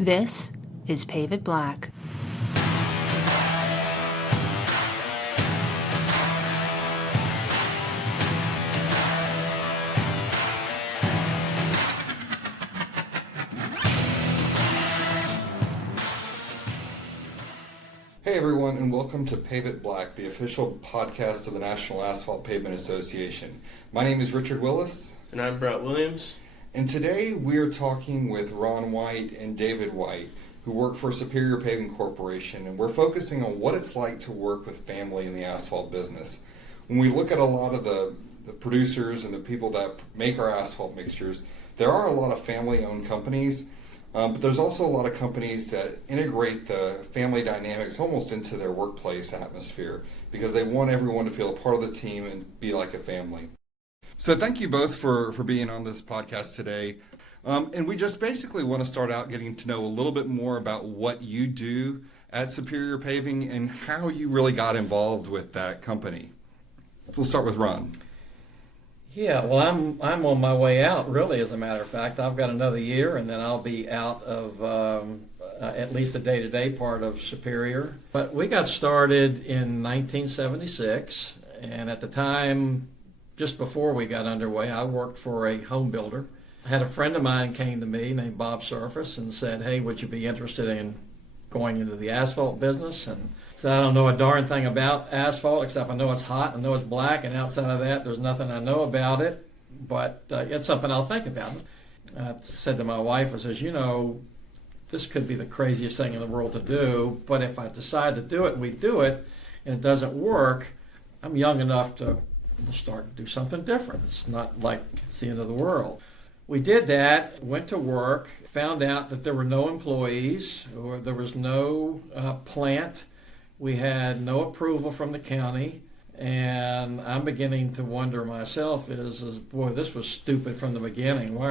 This is Pave It Black. Hey everyone, and welcome to Pave It Black, the official podcast of the National Asphalt Pavement Association. My name is Richard Willis. And I'm Brett Williams. And today we are talking with Ron White and David White, who work for Superior Paving Corporation, and we're focusing on what it's like to work with family in the asphalt business. When we look at a lot of the producers and the people that make our asphalt mixtures, there are a lot of family-owned companies, but there's also a lot of companies that integrate the family dynamics almost into their workplace atmosphere because they want everyone to feel a part of the team and be like a family. So thank you both for being on this podcast today. And we just basically want to start out getting to know a little bit more about what you do at Superior Paving and how you really got involved with that company. We'll start with Ron. Yeah, well, I'm on my way out, really, as a matter of fact. I've got another year, and then I'll be out of at least the day-to-day part of Superior. But we got started in 1976, and at the time, just before we got underway, I worked for a home builder. I had a friend of mine came to me named Bob Surface and said, hey, would you be interested in going into the asphalt business? And I said, I don't know a darn thing about asphalt, except I know it's hot, I know it's black, and outside of that, there's nothing I know about it, but it's something I'll think about. I said to my wife, I says, you know, this could be the craziest thing in the world to do, but if I decide to do it and we do it and it doesn't work, I'm young enough to start to do something different. It's not like it's the end of the world. We did that, went to work, found out that there were no employees, or there was no plant. We had no approval from the county, and I'm beginning to wonder myself is boy, this was stupid from the beginning. Why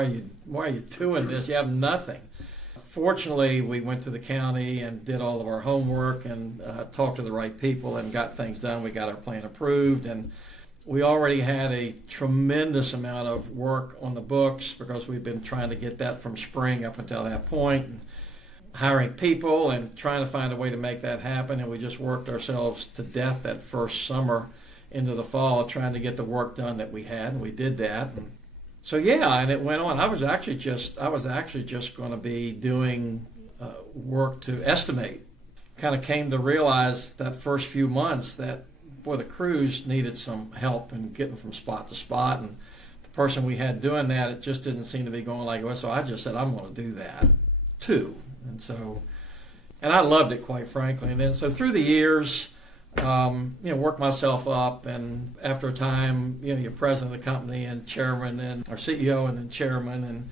are you doing this? You have nothing. Fortunately, we went to the county and did all of our homework and talked to the right people and got things done. We got our plan approved, and we already had a tremendous amount of work on the books because we've been trying to get that from spring up until that point, and hiring people and trying to find a way to make that happen. And we just worked ourselves to death that first summer into the fall trying to get the work done that we had, and we did that. And so yeah, and it went on. I was actually just going to be doing work to estimate. Kind of came to realize that first few months that boy, the crews needed some help in getting from spot to spot, and the person we had doing that, it just didn't seem to be going like it was. So I just said, I'm going to do that too. And I loved it, quite frankly. And then so through the years, worked myself up, and after a time, you're president of the company and chairman and our CEO and then chairman,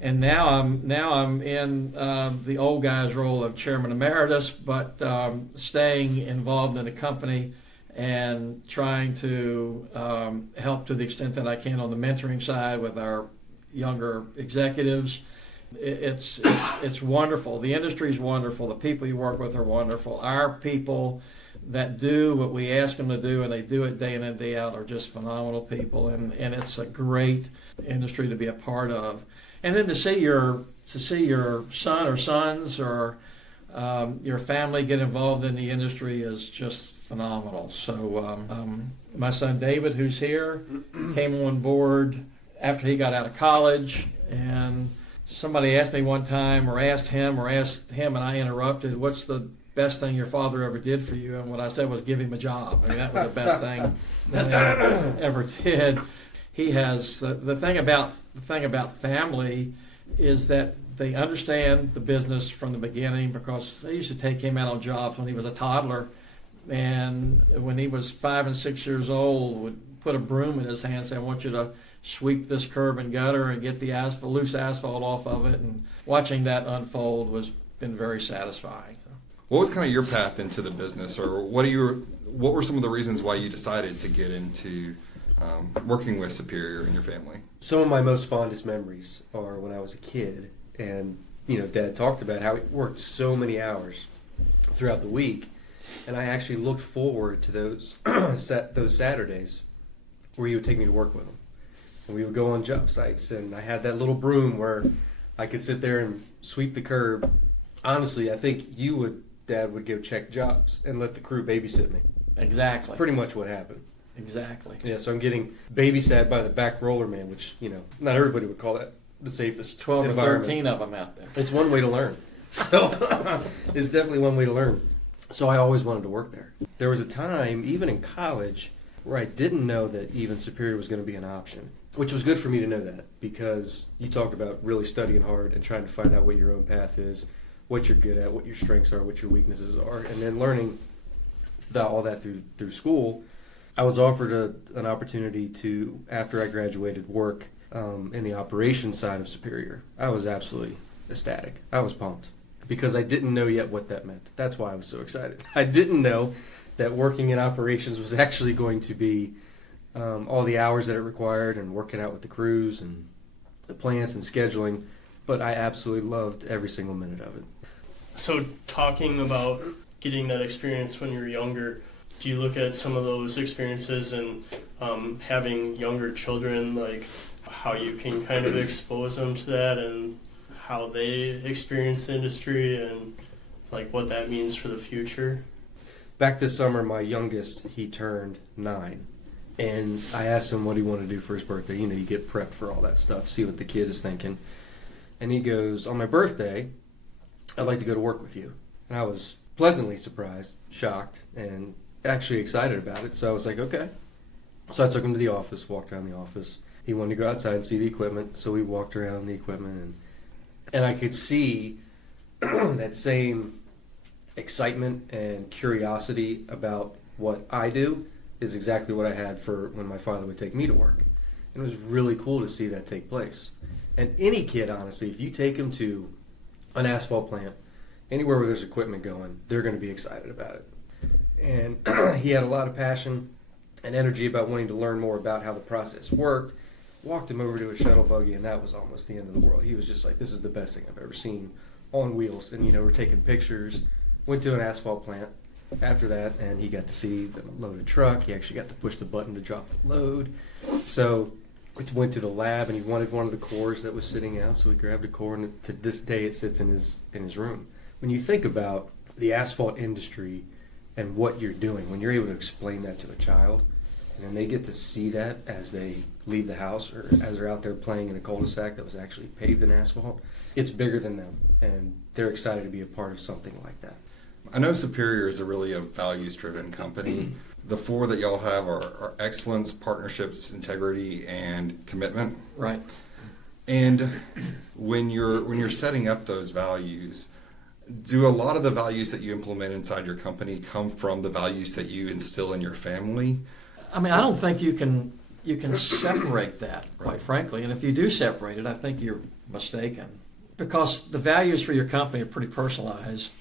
and now I'm in the old guy's role of chairman emeritus, but staying involved in the company and trying to help to the extent that I can on the mentoring side with our younger executives. It's wonderful. The industry's wonderful. The people you work with are wonderful. Our people that do what we ask them to do, and they do it day in and day out, are just phenomenal people, and it's a great industry to be a part of. And then to see your son or sons or your family get involved in the industry is just phenomenal. So my son David, who's here, came on board after he got out of college, and somebody asked me one time, or asked him, and I interrupted, what's the best thing your father ever did for you? And what I said was give him a job. I mean, that was the best thing that I ever did. He has the thing about family is that they understand the business from the beginning, because they used to take him out on jobs when he was a toddler, and when he was 5 and 6 years old, would put a broom in his hand and say, I want you to sweep this curb and gutter and get the loose asphalt off of it. And watching that unfold was been very satisfying. What was kind of your path into the business, or what were some of the reasons why you decided to get into working with Superior and your family? Some of my most fondest memories are when I was a kid, and Dad talked about how he worked so many hours throughout the week, and I actually looked forward to those those Saturdays where he would take me to work with him, and we would go on job sites, and I had that little broom where I could sit there and sweep the curb Honestly, I think Dad would go check jobs and let the crew babysit me. Exactly. Pretty much what happened. Exactly. Yeah, so I'm getting babysat by the back roller man, which, not everybody would call that the safest 12 or environment. 13 of them out there. It's one way to learn. So it's definitely one way to learn. So I always wanted to work there. There was a time, even in college, where I didn't know that even Superior was going to be an option, which was good for me to know that, because you talk about really studying hard and trying to find out what your own path is, what you're good at, what your strengths are, what your weaknesses are, and then learning all that through school. I was offered an opportunity to, after I graduated, work in the operations side of Superior. I was absolutely ecstatic. I was pumped because I didn't know yet what that meant. That's why I was so excited. I didn't know that working in operations was actually going to be all the hours that it required and working out with the crews and the plants and scheduling, but I absolutely loved every single minute of it. So talking about getting that experience when you're younger, do you look at some of those experiences and having younger children, like how you can kind of expose them to that and how they experience the industry and like what that means for the future? Back this summer, my youngest, he turned 9. And I asked him what he wanted to do for his birthday. You get prepped for all that stuff, see what the kid is thinking. And he goes, on my birthday, I'd like to go to work with you. And I was pleasantly surprised, shocked, and actually excited about it. So I was like, okay. So I took him to the office, walked around the office. He wanted to go outside and see the equipment, so we walked around the equipment. And I could see that same excitement and curiosity about what I do is exactly what I had for when my father would take me to work. And it was really cool to see that take place. And any kid, honestly, if you take them to an asphalt plant, anywhere where there's equipment going, they're going to be excited about it. And he had a lot of passion and energy about wanting to learn more about how the process worked. Walked him over to a shuttle buggy, and that was almost the end of the world. He was just like, this is the best thing I've ever seen on wheels. And, we're taking pictures. Went to an asphalt plant after that, and he got to see the loaded truck. He actually got to push the button to drop the load. So we went to the lab, and he wanted one of the cores that was sitting out, so we grabbed a core, and to this day it sits in his room. When you think about the asphalt industry and what you're doing, when you're able to explain that to a child, and then they get to see that as they leave the house or as they're out there playing in a cul-de-sac that was actually paved in asphalt, it's bigger than them, and they're excited to be a part of something like that. I know Superior is really a values-driven company. The 4 that y'all have are excellence, partnerships, integrity, and commitment. Right. And when you're setting up those values, do a lot of the values that you implement inside your company come from the values that you instill in your family? I mean, I don't think you can separate that, quite frankly. And if you do separate it, I think you're mistaken. Because the values for your company are pretty personalized.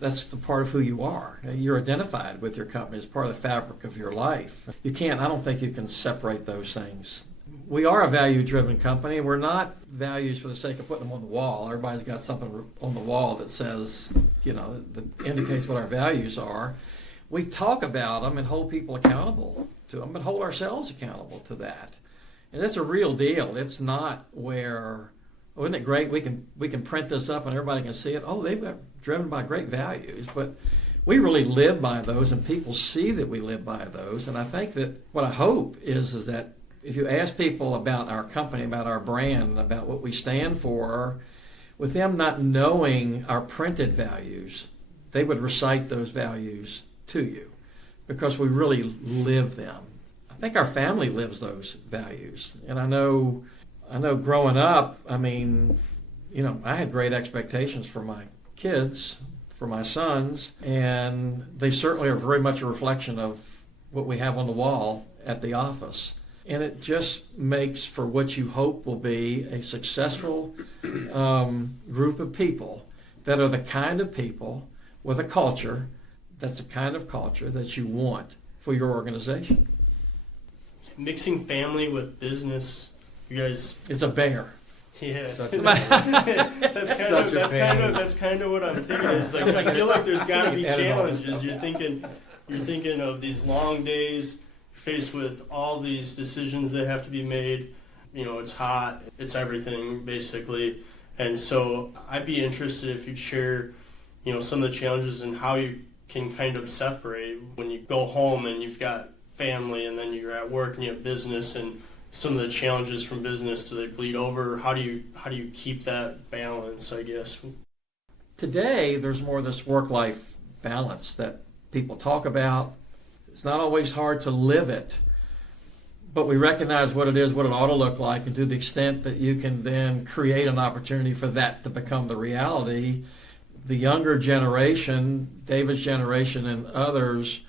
That's the part of who you are. You're identified with your company as part of the fabric of your life. I don't think you can separate those things. We are a value-driven company. We're not values for the sake of putting them on the wall. Everybody's got something on the wall that says, that indicates what our values are. We talk about them and hold people accountable to them, but hold ourselves accountable to that. And it's a real deal. It's not where, isn't it great? We can print this up and everybody can see it. Oh, they've got driven by great values, but we really live by those, and people see that we live by those. And I think that what I hope is that if you ask people about our company, about our brand, about what we stand for, with them not knowing our printed values, they would recite those values to you because we really live them. I think our family lives those values. And I know growing up, I had great expectations for my kids, for my sons, and they certainly are very much a reflection of what we have on the wall at the office. And it just makes for what you hope will be a successful group of people that are the kind of people with a culture that's the kind of culture that you want for your organization. Mixing family with business, you guys. It's a bear. Yeah, Such a that's kind of what I'm thinking. Is like I feel like there's got to be challenges. You're thinking of these long days, faced with all these decisions that have to be made. It's hot. It's everything basically. And so I'd be interested if you'd share some of the challenges and how you can kind of separate when you go home and you've got family and then you're at work and you have business, and some of the challenges from business, do they bleed over? How do you keep that balance, I guess? Today, there's more of this work-life balance that people talk about. It's not always hard to live it, but we recognize what it is, what it ought to look like, and to the extent that you can then create an opportunity for that to become the reality. The younger generation, David's generation and others,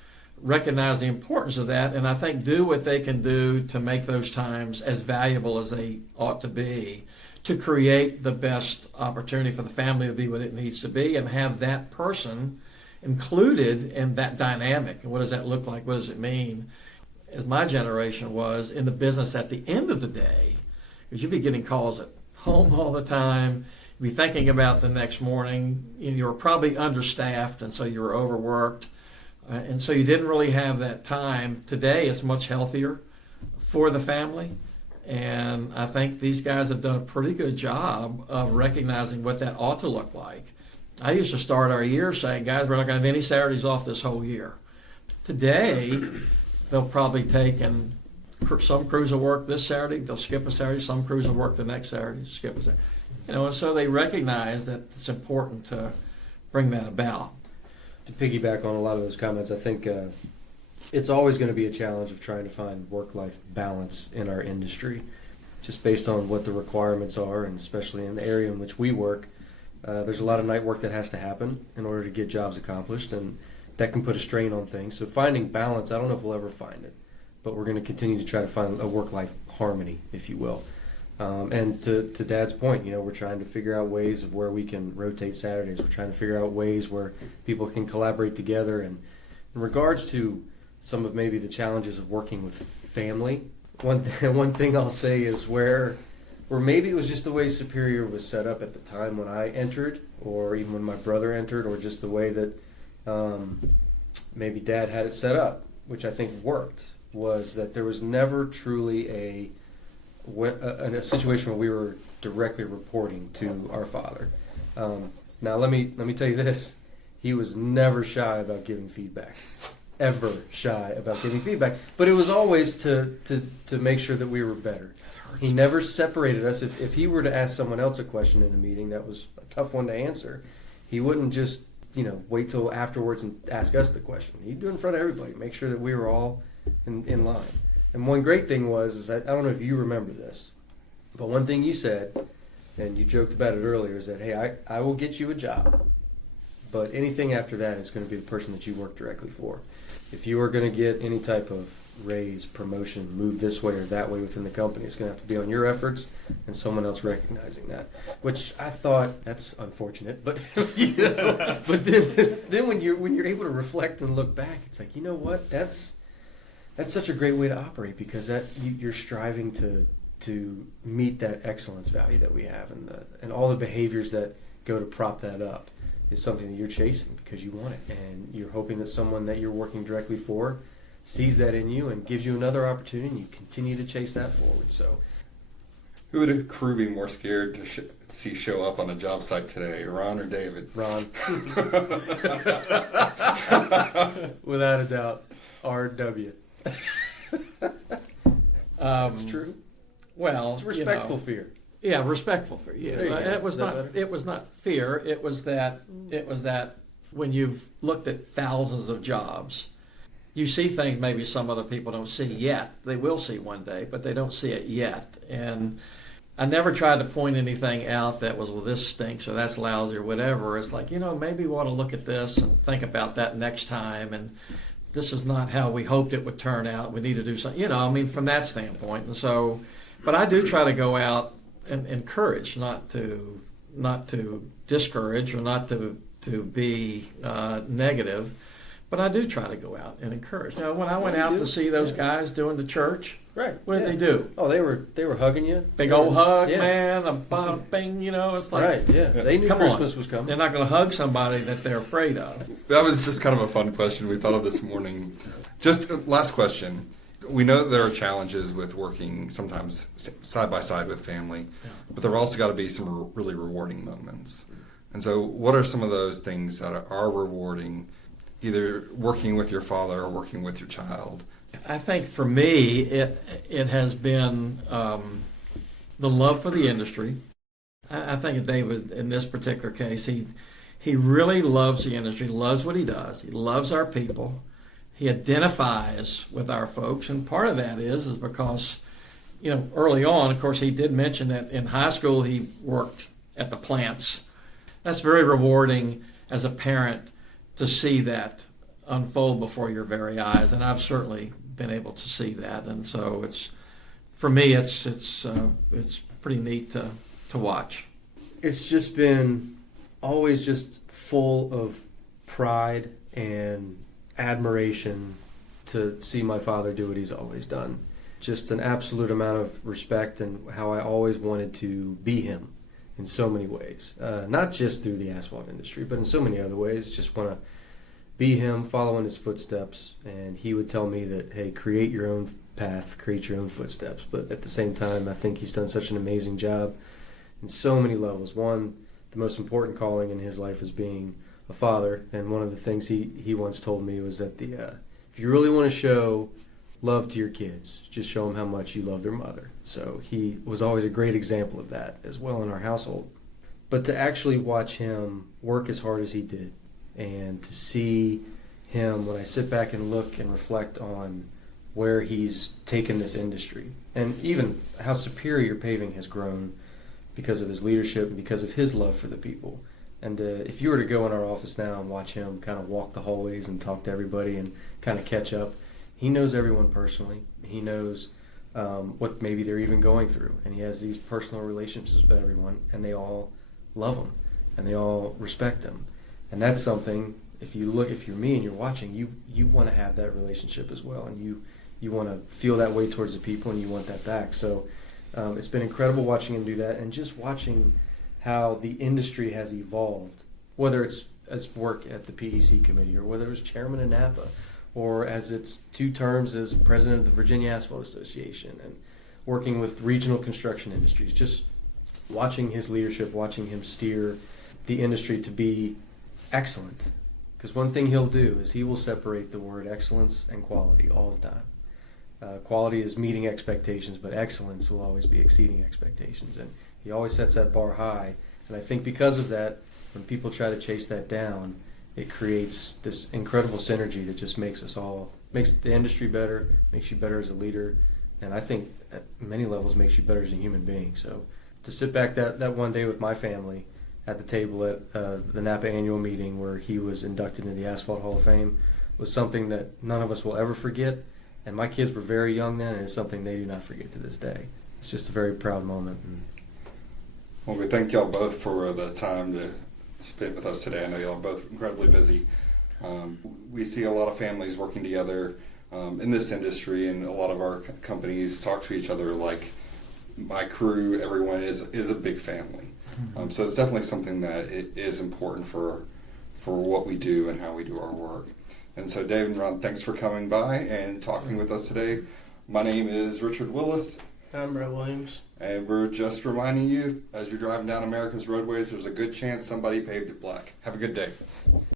recognize the importance of that, and I think do what they can do to make those times as valuable as they ought to be, to create the best opportunity for the family to be what it needs to be, and have that person included in that dynamic. And what does that look like? What does it mean? As my generation was in the business at the end of the day, because you'd be getting calls at home all the time, you'd be thinking about the next morning, you were probably understaffed, and so you were overworked, and so you didn't really have that time. Today it's much healthier for the family, and I think these guys have done a pretty good job of recognizing what that ought to look like. I used to start our year saying, guys, we're not going to have any Saturdays off this whole year. Today, they'll probably take, and some crews will work this Saturday, they'll skip a Saturday, some crews will work the next Saturday, skip a Saturday. And so they recognize that it's important to bring that about. To piggyback on a lot of those comments, I think it's always going to be a challenge of trying to find work-life balance in our industry, just based on what the requirements are, and especially in the area in which we work. There's a lot of night work that has to happen in order to get jobs accomplished, and that can put a strain on things. So finding balance, I don't know if we'll ever find it, but we're going to continue to try to find a work-life harmony, if you will. And to Dad's point, we're trying to figure out ways of where we can rotate Saturdays. We're trying to figure out ways where people can collaborate together. And in regards to some of maybe the challenges of working with family, one thing I'll say is where maybe it was just the way Superior was set up at the time when I entered, or even when my brother entered, or just the way that maybe Dad had it set up, which I think worked, was that there was never truly a situation where we were directly reporting to our father. Now let me tell you this: he was never shy about giving feedback, ever shy about giving feedback. But it was always to make sure that we were better. He never separated us. If he were to ask someone else a question in a meeting that was a tough one to answer, he wouldn't just wait till afterwards and ask us the question. He'd do it in front of everybody, make sure that we were all in line. And one great thing is I don't know if you remember this, but one thing you said, and you joked about it earlier, is that, hey, I will get you a job, but anything after that is going to be the person that you work directly for. If you are going to get any type of raise, promotion, move this way or that way within the company, it's going to have to be on your efforts and someone else recognizing that. Which I thought, that's unfortunate, but but then when you're able to reflect and look back, it's like, you know what, that's such a great way to operate, because that you're striving to meet that excellence value that we have, and all the behaviors that go to prop that up is something that you're chasing because you want it, and you're hoping that someone that you're working directly for sees that in you and gives you another opportunity, and you continue to chase that forward. So, who would a crew be more scared to see show up on a job site today, Ron or David? Ron, without a doubt, RW. It's true. Well, It's respectful fear. Yeah, respectful fear. Yeah, it was not. better? It was not fear. It was that. When you've looked at thousands of jobs, you see things maybe some other people don't see yet. They will see one day, but they don't see it yet. And I never tried to point anything out that was, well, this stinks or that's lousy or whatever. It's like, maybe we ought to look at this and think about that next time. And this is not how we hoped it would turn out. We need to do something, from that standpoint. And so, but I do try to go out and encourage, not to discourage or not to be negative, but I do try to go out and encourage. When I went out to see those guys doing the church, Right. what did they do? Oh, they were hugging you. Big old hug, man, a bing, it's like, Right, yeah. They knew come Christmas on. was coming. They're not going to hug somebody that they're afraid of. That was just kind of a fun question we thought of this morning. Just last question. We know that there are challenges with working sometimes side by side with family, but there have also got to be some really rewarding moments. And so what are some of those things that are rewarding, either working with your father or working with your child? I think for me, it has been the love for the industry. I think David, in this particular case, he really loves the industry, loves what he does. He loves our people. He identifies with our folks, and part of that is because, early on, of course, he did mention that in high school he worked at the plants. That's very rewarding as a parent to see that unfold before your very eyes, and I've certainly been able to see that, and so for me it's pretty neat to watch. It's just been always just full of pride and admiration to see my father do what he's always done. Just an absolute amount of respect, and how I always wanted to be him in so many ways. Not just through the asphalt industry, but in so many other ways. Just want to be him, follow in his footsteps. And he would tell me that, hey, create your own path, create your own footsteps. But at the same time, I think he's done such an amazing job in so many levels. One, the most important calling in his life is being a father. And one of the things he once told me was that if you really want to show love to your kids, just show them how much you love their mother. So he was always a great example of that as well in our household. But to actually watch him work as hard as he did, and to see him, when I sit back and look and reflect on where he's taken this industry, and even how Superior Paving has grown because of his leadership and because of his love for the people. And if you were to go in our office now and watch him kind of walk the hallways and talk to everybody and kind of catch up, he knows everyone personally. He knows what maybe they're even going through, and he has these personal relationships with everyone, and they all love him and they all respect him. And that's something, if you're me and you're watching, you want to have that relationship as well, and you want to feel that way towards the people, and you want that back. So it's been incredible watching him do that, and just watching how the industry has evolved, whether it's as work at the PEC committee, or whether it was chairman of NAPA, or as its 2 terms as president of the Virginia Asphalt Association, and working with regional construction industries. Just watching his leadership, watching him steer the industry to be excellent. Because one thing he'll do is he will separate the word excellence and quality all the time. Quality is meeting expectations, but excellence will always be exceeding expectations. And he always sets that bar high. And I think because of that, when people try to chase that down, it creates this incredible synergy that just makes the industry better, makes you better as a leader, and I think at many levels makes you better as a human being. So to sit back that one day with my family at the table at the Napa annual meeting where he was inducted into the Asphalt Hall of Fame was something that none of us will ever forget, and my kids were very young then, and it's something they do not forget to this day. It's just a very proud moment. Well, we thank y'all both for the time to spend with us today. I know y'all are both incredibly busy. We see a lot of families working together in this industry, and a lot of our companies talk to each other like my crew, everyone is a big family. So it's definitely something that it is important for what we do and how we do our work. And so David and Ron, thanks for coming by and talking with us today. My name is Richard Willis. I'm Brett Williams. And we're just reminding you, as you're driving down America's roadways, there's a good chance somebody paved it black. Have a good day.